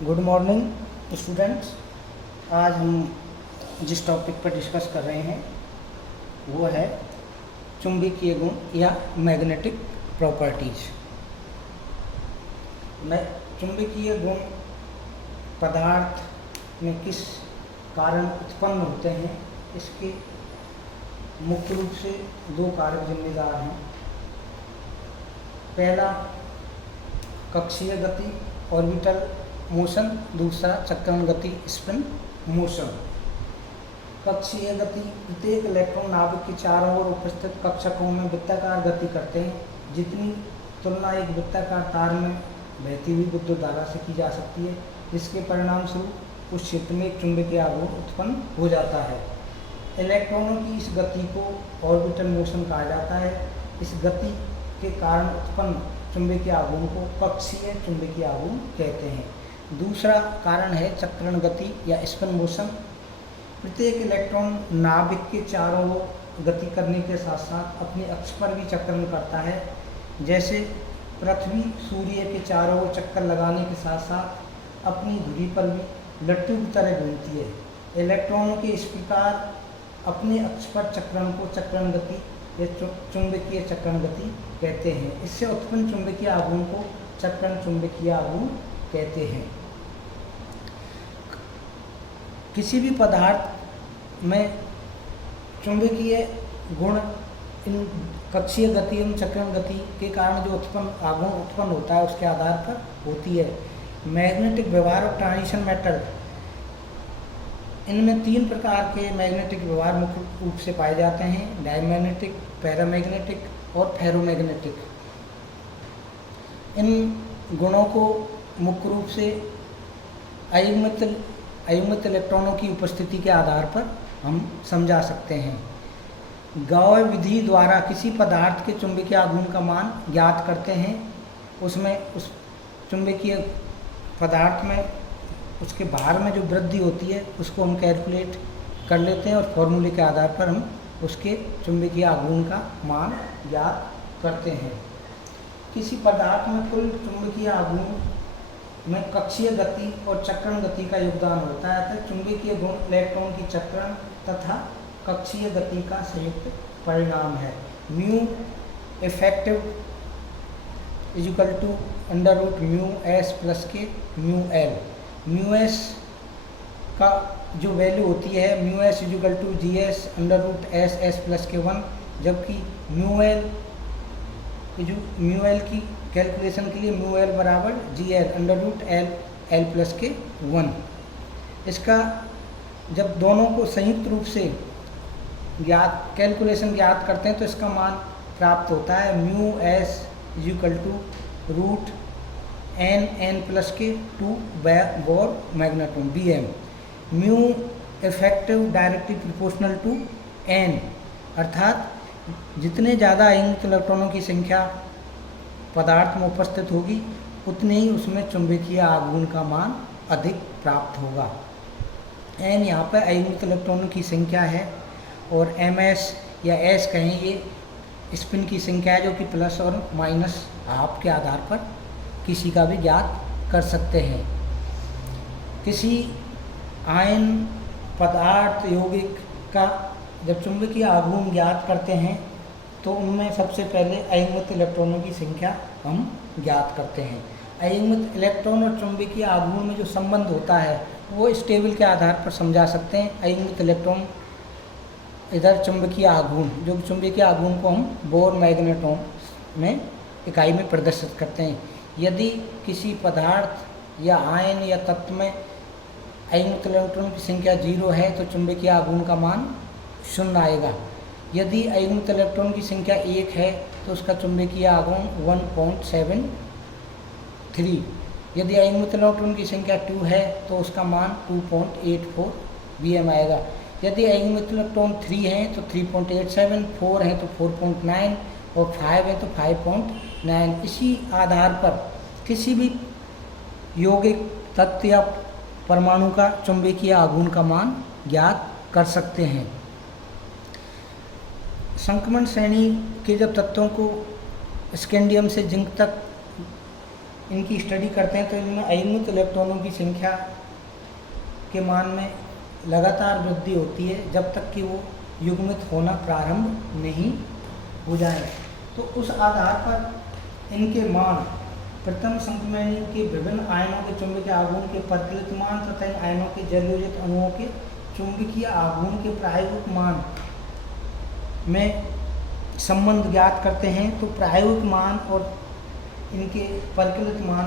Good morning students. आज हम जिस टॉपिक पर डिस्कस कर रहे हैं वो है चुंबकीय गुण या मैग्नेटिक प्रॉपर्टीज। चुंबकीय गुण पदार्थ में किस कारण उत्पन्न होते हैं, इसके मुख्य रूप से दो कारक जिम्मेदार हैं। पहला कक्षीय गति ऑर्बिटल मोशन, दूसरा चक्रण गति स्पिन मोशन। कक्षीय गति प्रत्येक इलेक्ट्रॉन नाभिक के चारों ओर उपस्थित कक्षकों में वृत्ताकार गति करते हैं, जितनी तुलना एक वृत्ताकार तार में बहती हुई विद्युत धारा से की जा सकती है, जिसके परिणाम स्वरूप उस क्षेत्र में एक चुंबकीय आघूर्ण उत्पन्न हो जाता है। इलेक्ट्रॉनों की इस गति को ऑर्बिटल मोशन कहा जाता है। इस गति के कारण उत्पन्न चुंबकीय आघूर्ण को कक्षीय चुंबकीय आघूर्ण कहते हैं। दूसरा कारण है चक्रण गति या स्पिन मोशन। प्रत्येक इलेक्ट्रॉन नाभिक के चारों ओर गति करने के साथ साथ अपने अक्ष पर भी चक्रण करता है। जैसे पृथ्वी सूर्य के चारों ओर चक्कर लगाने के साथ साथ अपनी धुरी पर भी लट्टू की तरह घूमती है। इलेक्ट्रॉनों के इस प्रकार अपने अक्ष पर चक्रण को चक्रण गति या चुंबकीय चक्रण गति कहते हैं। इससे उत्पन्न चुंबकीय आघूर्ण को चक्रण चुंबकीय आघूर्ण कहते हैं। किसी भी पदार्थ में चुंबकीय गुण इन कक्षीय गति एवं चक्रण गति के कारण जो आघूर्ण उत्पन्न होता है उसके आधार पर होती है। मैग्नेटिक व्यवहार और ट्रांजिशन मेटल, इनमें तीन प्रकार के मैग्नेटिक व्यवहार मुख्य रूप से पाए जाते हैं: डायमैग्नेटिक, पैरामैग्नेटिक और फेरोमैग्नेटिक। इन गुणों को मुख्य रूप से अयुग्मित इलेक्ट्रॉनों की उपस्थिति के आधार पर हम समझा सकते हैं। गाउस विधि द्वारा किसी पदार्थ के चुंबकीय आघूर्ण का मान ज्ञात करते हैं। उसमें उस चुंबकीय पदार्थ में उसके भार में जो वृद्धि होती है उसको हम कैलकुलेट कर लेते हैं और फॉर्मूले के आधार पर हम उसके चुंबकीय आघूर्ण का मान ज्ञात करते हैं। किसी पदार्थ में कुल चुंबकीय आघूर्ण में कक्षीय गति और चक्रण गति का योगदान होता है। तो चुंबकीय गुण इलेक्ट्रॉन की चक्रण तथा कक्षीय गति का संयुक्त परिणाम है। Mu effective equal to under root mu S plus के म्यू एल। म्यू एस का जो वैल्यू होती है mu S equal to G S under root S S plus के 1, जबकि म्यू एल की कैलकुलेशन के लिए म्यू एल बराबर G L under root L L plus के 1। इसका जब दोनों को संयुक्त रूप से कैलकुलेशन ज्ञात करते हैं तो इसका मान प्राप्त होता है mu S equal to root N N plus के 2 Bohr magnetron B M. Mu effective directly proportional to N, अर्थात जितने ज़्यादा अयुग्मित इलेक्ट्रॉनों की संख्या पदार्थ में उपस्थित होगी उतने ही उसमें चुंबकीय आघूर्ण का मान अधिक प्राप्त होगा। एन यहाँ पर अयुग्मित इलेक्ट्रॉनों की संख्या है और एम एस या एस कहें ये स्पिन की संख्या है, जो कि प्लस और माइनस हाफ के आधार पर किसी का भी ज्ञात कर सकते हैं। किसी आयन पदार्थ यौगिक का जब चुंबकीय आघूर्ण ज्ञात करते हैं तो उनमें सबसे पहले अयुग्मित इलेक्ट्रॉनों की संख्या हम ज्ञात करते हैं। अयुग्मित इलेक्ट्रॉन और चुंबकीय आघूर्ण में जो संबंध होता है वो इस टेबल के आधार पर समझा सकते हैं। अयुग्मित इलेक्ट्रॉन इधर चुंबकीय आघूर्ण, जो चुंबकीय आघूर्ण को हम बोर मैग्नेट्रॉन में इकाई में प्रदर्शित करते हैं। यदि किसी पदार्थ या आयन या तत्व में अयुग्मित इलेक्ट्रॉन की संख्या 0 है तो चुंबकीय आघूर्ण का मान 0 आएगा। यदि अयुग्मित इलेक्ट्रॉन की संख्या 1 है तो उसका चुंबकीय आघूर्ण 1.73। यदि अयुग्मित इलेक्ट्रॉन की संख्या 2 है तो उसका मान 2.84 bm आएगा। यदि अयुग्मित इलेक्ट्रॉन 3 हैं तो 3.87, 4 हैं तो 4.9 और 5 है तो 5.9। इसी आधार पर किसी भी यौगिक तत्व या परमाणु का चुंबकीय आघूर्ण का मान ज्ञात कर सकते हैं। संक्रमण श्रेणी के जब तत्वों को स्कैंडियम से जिंक तक इनकी स्टडी करते हैं तो इनमें अयुग्मित इलेक्ट्रॉनों की संख्या के मान में लगातार वृद्धि होती है जब तक कि वो युग्मित होना प्रारंभ नहीं हो जाए। तो उस आधार पर इनके मान प्रथम संक्रमण के विभिन्न आयनों के चुंबकीय आघूर्ण के परिकलित मान तथा इन आयनों के जलयोजित अणुओं के चुंबकीय आघूर्ण के प्रायोगिक मान में संबंध ज्ञात करते हैं। तो प्रायोगिक मान और इनके परिकलित मान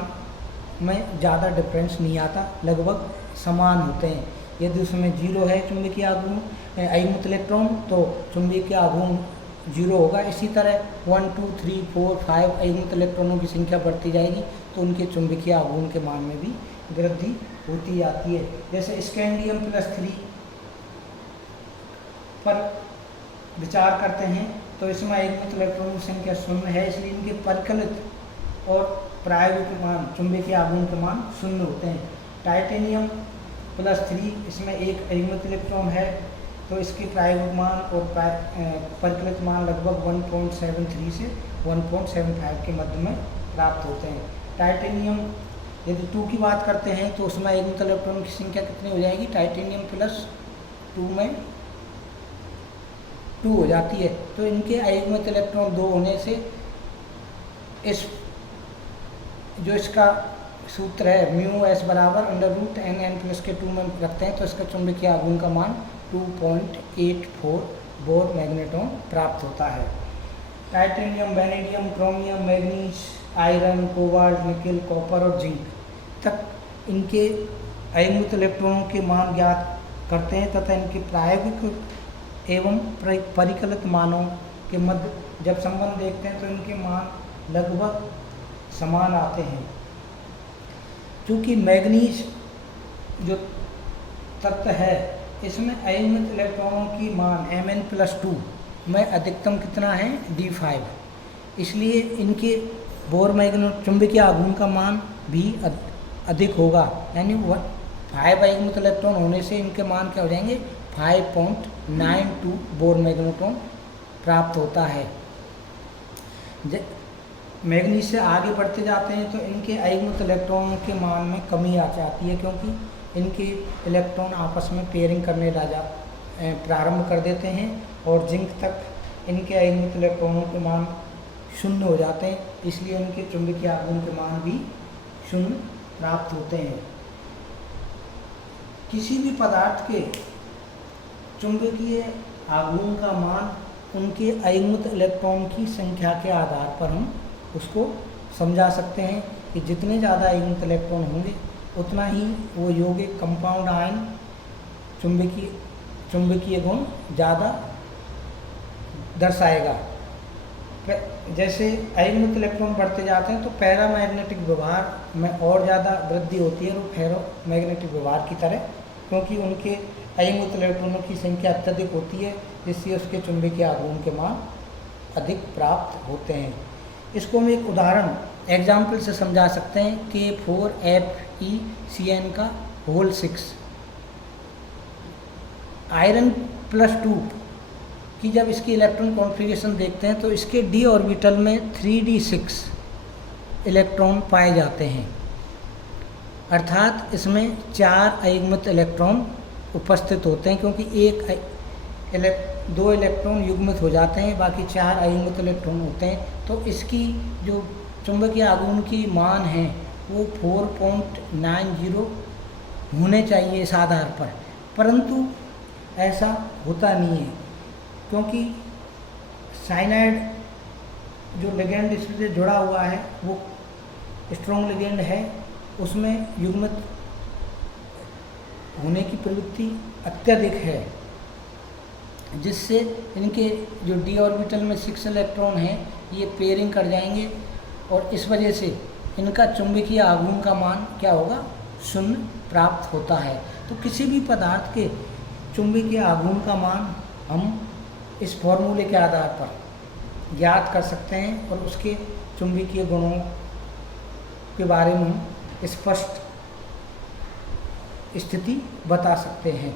में ज़्यादा डिफरेंस नहीं आता, लगभग समान होते हैं। यदि उसमें 0 है चुंबकीय आघूर्ण अयुग्मित इलेक्ट्रॉन तो चुंबकीय आघूर्ण 0 होगा। इसी तरह 1 2 3 4 5 अयुग्मित इलेक्ट्रॉनों की संख्या बढ़ती जाएगी तो उनके चुंबकीय आघूर्ण के मान में भी वृद्धि होती जाती है। जैसे स्कैंडियम +3 पर विचार करते हैं तो इसमें अयुग्मित इलेक्ट्रॉनों की संख्या 0 है, इसलिए इनके परिकलित और प्रायोगिक मान चुंबकीय आघूर्ण के मान 0 होते हैं। टाइटेनियम +3 इसमें एक अयुग्मित इलेक्ट्रॉन है तो इसके प्रायोगिक मान और परिकलित मान लगभग 1.73 से 1.75 के मध्य में प्राप्त होते हैं। टाइटेनियम यदि 2 की बात करते हैं तो उसमें अयुग्मित इलेक्ट्रॉन की संख्या कितनी हो जाएगी? टाइटेनियम +2 में 2 हो जाती है। तो इनके अयुग्मित इलेक्ट्रॉन 2 होने से इस जो इसका सूत्र है μs बराबर √n(n+2) में रखते हैं तो इसका चुंबकीय आघूर्ण का मान 2.84 बोर मैग्नेट्रॉन प्राप्त होता है। Titanium, vanadium, chromium, manganese, iron, cobalt, nickel, copper और जिंक तक इनके अयुग्मित इलेक्ट्रॉनों के मान ज्ञात करते हैं तथा इनके प्रायोगिक एवं परिकलित मानों के मध्य जब संबंध देखते हैं तो इनके मान लगभग समान आते हैं। चूँकि मैग्नीज जो तत्व है इसमें अयुग्मित इलेक्ट्रॉनों की मान Mn+2 में अधिकतम कितना है? D5, इसलिए इनके बोर मैग्नेट चुंबकीय आघूर्ण का मान भी अधिक होगा, यानी 5 अयुग्मित इलेक्ट्रॉन होने से इनके मान क्या हो जाएंगे? 5.92 बोर मैग्नेट्रॉन प्राप्त होता है। मैग्नीज से आगे बढ़ते जाते हैं तो इनके अयुग्मित इलेक्ट्रॉनों के मान में कमी आ जाती है क्योंकि इनके इलेक्ट्रॉन आपस में पेयरिंग करने प्रारंभ कर देते हैं और जिंक तक इनके अयुग्मित इलेक्ट्रॉनों के मान 0 हो जाते हैं, इसलिए इनके चुंबकीय आघूर्ण के मान भी 0 प्राप्त होते हैं। किसी भी पदार्थ के चुंबकीय आघूर्ण का मान उनके अयुग्मित इलेक्ट्रॉन की संख्या के आधार पर हम उसको समझा सकते हैं कि जितने ज़्यादा अयुग्मित इलेक्ट्रॉन होंगे उतना ही वो यौगिक कंपाउंड आयन चुंबकीय गुण ज़्यादा दर्शाएगा। जैसे अयुग्मित इलेक्ट्रॉन बढ़ते जाते हैं तो पैरामैग्नेटिक व्यवहार में और ज़्यादा वृद्धि होती है और फेरोमैग्नेटिक व्यवहार की तरह, क्योंकि उनके अयुग्मित इलेक्ट्रॉनों की संख्या अत्यधिक होती है जिससे उसके चुंबकीय आघूर्ण के मान अधिक प्राप्त होते हैं। इसको हम एक उदाहरण एग्जाम्पल से समझा सकते हैं। K4FeCN6 आयरन +2 की जब इसकी इलेक्ट्रॉन कॉन्फ़िगरेशन देखते हैं तो इसके d ऑर्बिटल में 3d6 इलेक्ट्रॉन पाए जाते हैं, अर्थात इसमें 4 अयुग्मित इलेक्ट्रॉन उपस्थित होते हैं क्योंकि 2 इलेक्ट्रॉन युग्मित हो जाते हैं, बाकी 4 अयुग्मित इलेक्ट्रॉन होते हैं। तो इसकी जो चुंबकीय आघूर्ण की मान है वो 4.90 होने चाहिए इस आधार पर, परंतु ऐसा होता नहीं है क्योंकि साइनाइड जो लिगेंड इससे जुड़ा हुआ है वो स्ट्रॉन्ग लिगेंड है, उसमें युग्मित होने की प्रवृत्ति अत्यधिक है, जिससे इनके जो d ऑर्बिटल में 6 इलेक्ट्रॉन हैं ये पेयरिंग कर जाएंगे और इस वजह से इनका चुंबकीय आघूर्ण का मान क्या होगा? 0 प्राप्त होता है। तो किसी भी पदार्थ के चुंबकीय आघूर्ण का मान हम इस फॉर्मूले के आधार पर ज्ञात कर सकते हैं और उसके चुंबकीय गुणों के बारे में हम स्पष्ट स्थिति बता सकते हैं।